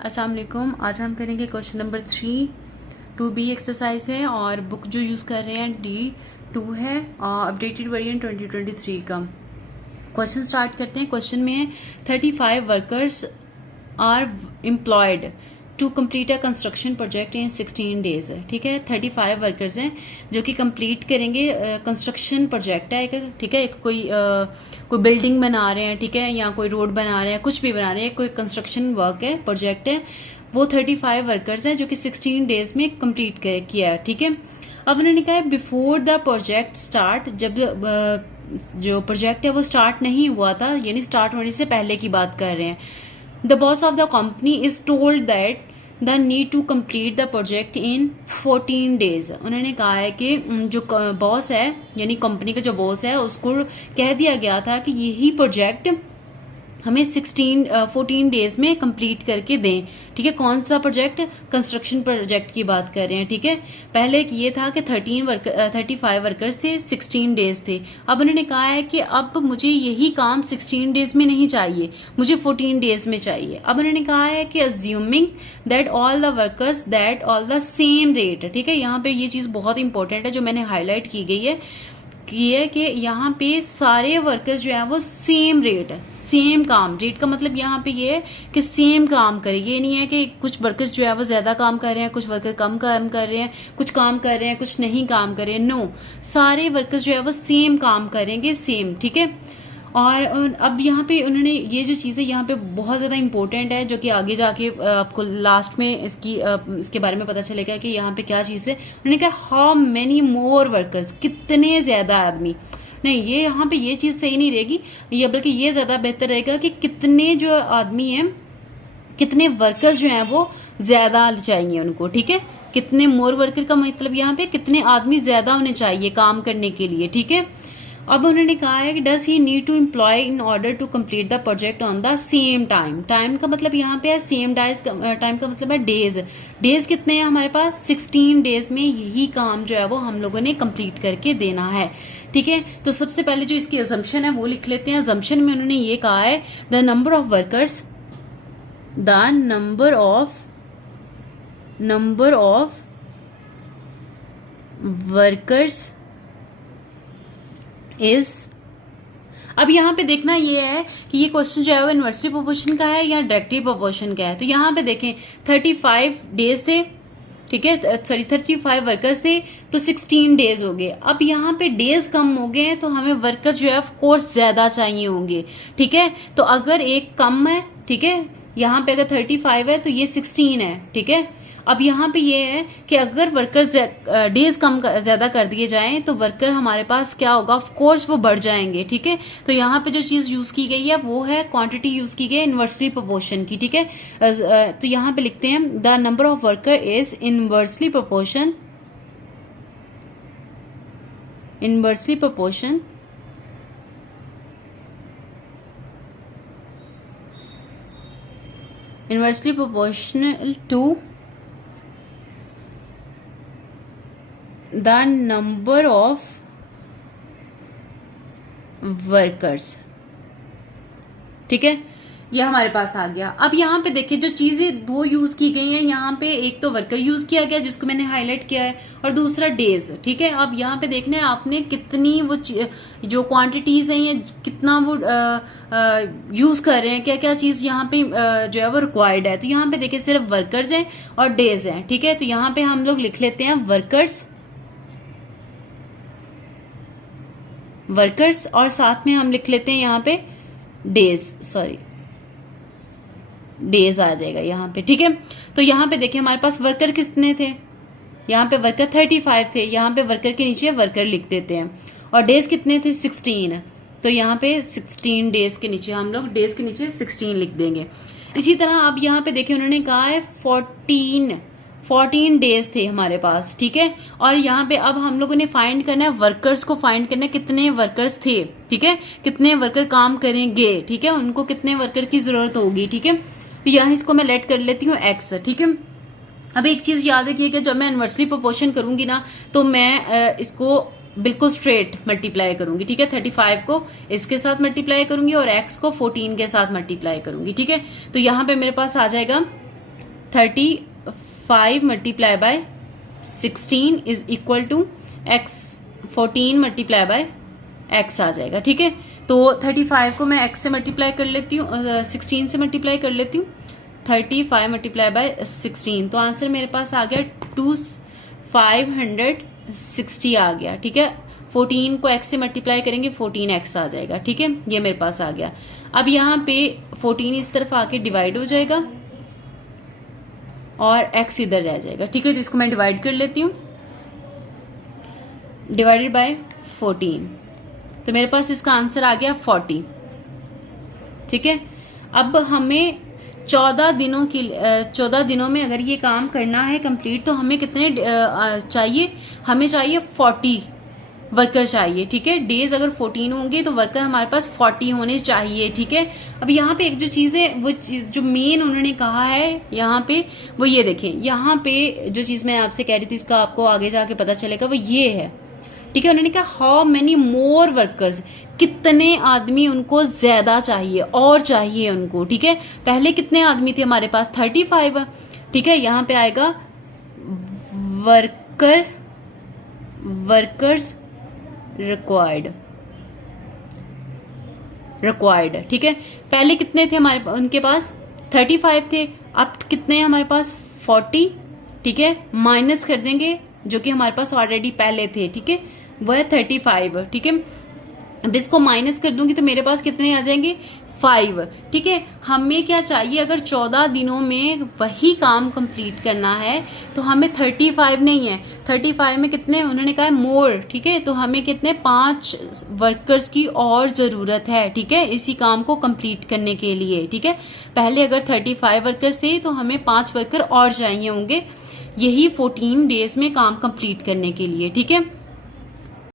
अस्सलाम वालेकुम। आज हम करेंगे क्वेश्चन नंबर 3 2B एक्सरसाइज है और बुक जो यूज़ कर रहे हैं D2 है, अपडेटेड वेरिएंट 2023 का। क्वेश्चन स्टार्ट करते हैं। क्वेश्चन में है 35 workers are employed to complete a construction project in 16 days. ठीक है, 35 वर्कर्स हैं जो कि कंप्लीट करेंगे। कंस्ट्रक्शन प्रोजेक्ट है एक, ठीक है, एक कोई बिल्डिंग बना रहे हैं, ठीक है, या कोई रोड बना रहे हैं, कुछ भी बना रहे हैं, कोई कंस्ट्रक्शन वर्क है, प्रोजेक्ट है। वो 35 वर्कर्स हैं जो कि 16 डेज में कंप्लीट किया है। ठीक है, अब उन्होंने कहा है बिफोर द प्रोजेक्ट स्टार्ट, जब जो प्रोजेक्ट है वो स्टार्ट नहीं हुआ था, यानी स्टार्ट होने से पहले की बात कर रहे हैं। The boss of the company is told that the need to complete the project in 14 days. उन्होंने कहा है कि जो बॉस है, यानी कंपनी का जो बॉस है, उसको कह दिया गया था कि यही प्रोजेक्ट हमें 14 डेज में कंप्लीट करके दें। ठीक है, कौन सा प्रोजेक्ट? कंस्ट्रक्शन प्रोजेक्ट की बात कर रहे हैं। ठीक है, पहले ये था कि 35 वर्कर्स थे, 16 डेज थे। अब उन्होंने कहा है कि अब मुझे यही काम 16 डेज में नहीं चाहिए, मुझे 14 डेज में चाहिए। अब उन्होंने कहा है कि assuming that all the workers that all the same rate. ठीक है, यहाँ पे ये चीज बहुत इंपॉर्टेंट है जो मैंने हाईलाइट की गई है कि यहाँ पे सारे वर्कर्स जो है वो सेम रेट है, सेम काम। रेट का मतलब यहाँ पे ये है कि सेम काम करे। ये नहीं है कि कुछ वर्कर्स जो है वो ज्यादा काम कर रहे हैं, कुछ वर्कर कम काम कर रहे हैं, कुछ काम कर रहे हैं, कुछ नहीं काम कर रहे हैं। नो, सारे वर्कर्स जो है वो सेम काम करेंगे, सेम। ठीक है, और अब यहाँ पे उन्होंने ये जो चीज़ है यहाँ पे बहुत ज़्यादा इंपॉर्टेंट है, जो कि आगे जाके आपको लास्ट में इसके बारे में पता चलेगा कि यहाँ पे क्या चीज़ है। उन्होंने कहा हाउ मेनी मोर वर्कर्स, कितने ज़्यादा आदमी। नहीं, ये यहाँ पे ये चीज़ सही नहीं रहेगी, ये बल्कि ये ज़्यादा बेहतर रहेगा कि कितने जो आदमी हैं, कितने वर्कर्स जो हैं वो ज़्यादा चाहिए उनको। ठीक है, कितने मोर वर्कर का मतलब यहाँ पे कितने आदमी ज़्यादा उन्हें चाहिए काम करने के लिए। ठीक है, अब उन्होंने कहा है कि does he need to employ in order to complete the project on the same time. Time का मतलब यहाँ पे है सेम टाइम का मतलब है डेज। डेज कितने हैं हमारे पास? 16 डेज में यही काम जो है वो हम लोगों ने कंप्लीट करके देना है। ठीक है, तो सबसे पहले जो इसकी असम्पशन है वो लिख लेते हैं। असम्पशन में उन्होंने ये कहा है the number of workers is. अब यहाँ पे देखना ये है कि ये क्वेश्चन जो है वो इन्वर्सली प्रोपोर्शन का है या डायरेक्टली प्रोपोर्शन का है। तो यहाँ पे देखें 35 डेज थे, ठीक है, सॉरी 35 वर्कर्स थे, तो 16 डेज हो गए। अब यहाँ पे डेज कम हो गए हैं तो हमें वर्कर जो है ऑफ कोर्स ज्यादा चाहिए होंगे। ठीक है, तो अगर एक कम है, ठीक है, यहाँ पे अगर 35 है तो ये 16 है। ठीक है, अब यहाँ पे ये है कि अगर वर्कर डेज कम ज्यादा कर दिए जाएं तो वर्कर हमारे पास क्या होगा? ऑफ कोर्स वो बढ़ जाएंगे। ठीक है, तो यहाँ पे जो चीज यूज की गई है वो है क्वांटिटी यूज की गई है इनवर्सली प्रोपोर्शन की। ठीक है, तो यहाँ पे लिखते हैं the number of worker is inversely proportion to the number of workers. ठीक है, ये हमारे पास आ गया। अब यहाँ पे देखिए जो चीजें दो यूज की गई हैं, यहाँ पे एक तो वर्कर यूज किया गया जिसको मैंने हाईलाइट किया है, और दूसरा डेज। ठीक है, अब यहाँ पे देखना है आपने कितनी वो जो क्वांटिटीज हैं ये कितना वो यूज कर रहे हैं, क्या क्या चीज यहाँ पे जो है वो रिक्वायर्ड है। तो यहाँ पे देखिए सिर्फ वर्कर्स हैं और डेज हैं। ठीक है, तो यहाँ पे हम लोग लिख लेते हैं वर्कर्स और साथ में हम लिख लेते हैं यहाँ पे डेज आ जाएगा यहाँ पे। ठीक है, तो यहाँ पे देखिए हमारे पास वर्कर कितने थे? यहाँ पे वर्कर 35 थे, यहाँ पे वर्कर के नीचे वर्कर लिख देते हैं। और डेज कितने थे? 16। तो यहाँ पे 16 डेज के नीचे हम लोग डेज के नीचे 16 लिख देंगे। इसी तरह अब यहाँ पे देखिए उन्होंने कहा है 14 डेज थे हमारे पास। ठीक है, और यहाँ पे अब हम लोगों ने फाइंड करना है, वर्कर्स को फाइंड करना है कितने वर्कर्स थे। ठीक है, कितने वर्कर काम करेंगे। ठीक है, उनको कितने वर्कर की जरूरत होगी। ठीक है, तो यहाँ इसको मैं लेट कर लेती हूँ x। ठीक है, अब एक चीज याद रखिएगा, जब मैं इनवर्सली प्रोपोर्शन करूंगी ना तो मैं इसको बिल्कुल स्ट्रेट मल्टीप्लाई करूंगी। ठीक है, 35 को इसके साथ मल्टीप्लाई करूंगी और x को 14 के साथ मल्टीप्लाई करूंगी। ठीक है, तो यहाँ पे मेरे पास आ जाएगा 35 multiply by 16 is equal to x 14 multiply by x आ जाएगा। ठीक है, तो 35 को मैं x से मल्टीप्लाई कर लेती हूँ, 16 से मल्टीप्लाई कर लेती हूँ, 35 मल्टीप्लाई बाय 16, तो आंसर मेरे पास आ गया 560 आ गया। ठीक है, 14 को x से मल्टीप्लाई करेंगे 14x आ जाएगा। ठीक है, ये मेरे पास आ गया। अब यहाँ पे 14 इस तरफ आके डिवाइड हो जाएगा और x इधर रह जाएगा। ठीक है, तो इसको मैं डिवाइड कर लेती हूँ, डिवाइडेड बाय 14, तो मेरे पास इसका आंसर आ गया 40। ठीक है, अब हमें 14 दिनों में अगर ये काम करना है कंप्लीट, तो हमें कितने चाहिए, हमें चाहिए 40 वर्कर चाहिए। ठीक है, डेज अगर 14 होंगे तो वर्कर हमारे पास 40 होने चाहिए। ठीक है, अब यहाँ पे एक जो चीज है, वो चीज जो मेन उन्होंने कहा है यहाँ पे, वो ये देखें, यहाँ पे जो चीज मैं आपसे कह रही थी इसका आपको आगे जाके पता चलेगा, वो ये है। ठीक है, उन्होंने कहा हाउ मेनी मोर वर्कर्स, कितने आदमी उनको ज्यादा चाहिए और चाहिए उनको। ठीक है, पहले कितने आदमी थे हमारे पास, 35। ठीक है, यहाँ पे आएगा वर्कर्स रिक्वायर्ड। ठीक है, पहले कितने थे हमारे उनके पास, 35 थे, अब कितने हैं हमारे पास, 40। ठीक है, माइनस कर देंगे जो कि हमारे पास ऑलरेडी पहले थे। ठीक है, वो है 35। ठीक है, अब इसको माइनस कर दूंगी तो मेरे पास कितने आ जाएंगे, 5। ठीक है, हमें क्या चाहिए, अगर 14 दिनों में वही काम कंप्लीट करना है तो हमें 35 नहीं है, 35 में कितने उन्होंने कहा है मोर। ठीक है, तो हमें कितने 5 वर्कर्स की और जरूरत है। ठीक है, इसी काम को कंप्लीट करने के लिए। ठीक है, पहले अगर 35 वर्कर्स थे तो हमें 5 वर्कर और चाहिए होंगे यही 14 डेज में काम कंप्लीट करने के लिए। ठीक है,